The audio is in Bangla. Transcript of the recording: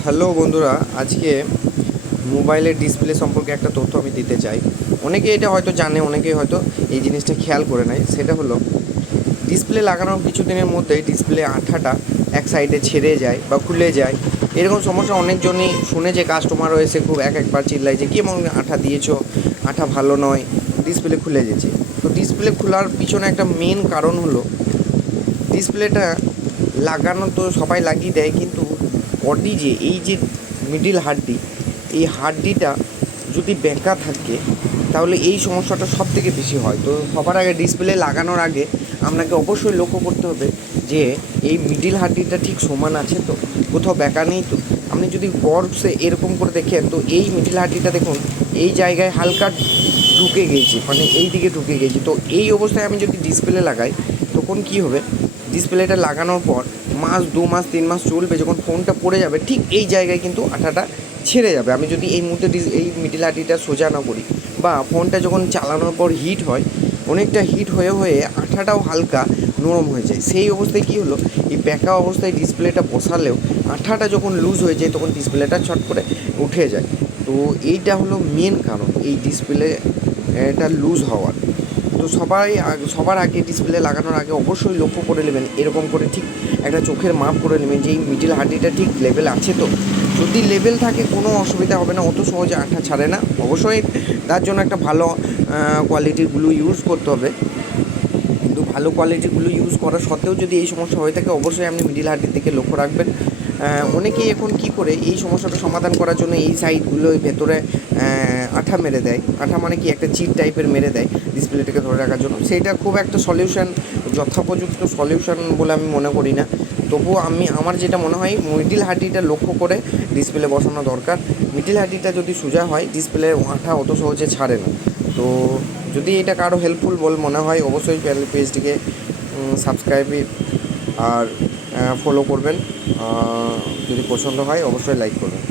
হ্যালো বন্ধুরা, আজকে মোবাইলের ডিসপ্লে সম্পর্কে একটা তথ্য আমি দিতে চাই। অনেকে এটা হয়তো জানে, অনেকে হয়তো এই জিনিসটা খেয়াল করে নেয়। সেটা হলো ডিসপ্লে লাগানোর কিছুদিনের মধ্যেই ডিসপ্লে আঠাটা এক সাইডে ছেড়ে যায় বা খুলে যায়। এরকম সমস্যা অনেকজনই শুনেছে, কাস্টমারও এসে খুব একবার চিল্লায় যে কেমন আঠা দিয়েছো, আঠা ভালো নয়, ডিসপ্লে খুলে গেছে। তো ডিসপ্লে খোলার পিছনে একটা মেন কারণ হলো ডিসপ্লেটা লাগানো তো সবাই লাগিয়ে দেয়, কিন্তু বডি যে এই যে মিডিল হাড্ডি, এই হাড্ডিটা যদি বেঁকা থাকে তাহলে এই সমস্যাটা সব থেকে বেশি হয়। তো সবার আগে ডিসপ্লে লাগানোর আগে আপনাকে অবশ্যই লক্ষ্য করতে হবে যে এই মিডিল হাড্ডিটা ঠিক সমান আছে, তো কোথাও বেঁকা নেই। তো আপনি যদি গর্ভসে এরকম করে দেখেন তো এই মিডিল হাড্ডিটা দেখুন এই জায়গায় হালকা ঢুকে গিয়েছে, মানে এই দিকে ঢুকে গিয়েছে। তো এই অবস্থায় আমি যদি ডিসপ্লে লাগাই তখন কী হবে, ডিসপ্লেটা লাগানোর পর মাস 2 মাস 3 মাস চলবে, যখন ফোনটা পড়ে যাবে ঠিক এই জায়গায় কিন্তু আঠাটা ছেড়ে যাবে। আমি যদি এই মুহূর্তে এই মিডিল হাড্ডিটা সোজা না করি বা ফোনটা যখন চালানোর পর হিট হয়, অনেকটা হিট হয়ে হয়ে আঠাটাও হালকা নরম হয়ে যায়। সেই অবস্থায় কী হলো, এই বেঁকা অবস্থায় ডিসপ্লেটা বসালেও আঠাটা যখন লুজ হয়ে যায় তখন ডিসপ্লেটা ছট করে উঠে যায়। তো এইটা হলো মেন কারণ এই ডিসপ্লে এটা লুজ হওয়ার। তো সবার আগে ডিসপ্লে লাগানোর আগে অবশ্যই লক্ষ্য করে নেবেন, এরকম করে ঠিক একটা চোখের মাপ করে নেবেন যে এই মিডিল হাড্ডিটা ঠিক লেভেল আছে। তো যদি লেভেল থাকে কোনো অসুবিধা হবে না, অত সহজে আঠা ছাড়ে না। অবশ্যই তার জন্য একটা ভালো কোয়ালিটির গ্লু ইউজ করতে হবে, কিন্তু ভালো কোয়ালিটির গ্লু ইউজ করা সত্ত্বেও যদি এই সমস্যা হয়ে থাকে অবশ্যই আপনি মিডিল হাড্ডির দিকে লক্ষ্য রাখবেন। অনেকেই এখন কী করে এই সমস্যাটা সমাধান করার জন্য এই সাইডগুলোর ভেতরে আঠা মেরে দেয়। আঠা মানে কি একটা চিট টাইপের মেরে দেয় ডিসপ্লেটাকে ধরে রাখার জন্য। সেইটা খুব একটা সলিউশন, যথোপযুক্ত সলিউশন বলে আমি মনে করি না। তবুও আমার যেটা মনে হয় মিডিল হাড্ডিটা লক্ষ্য করে ডিসপ্লে বসানো দরকার। মিডিল হাড্ডিটা যদি সোজা হয় ডিসপ্লে আঠা অত সহজে ছাড়ে না। তো যদি এটা কারো হেল্পফুল বলে মনে হয় অবশ্যই পেজটিকে সাবস্ক্রাইব আর ফলো করবেন। যদি পছন্দ হয় অবশ্যই লাইক করবেন।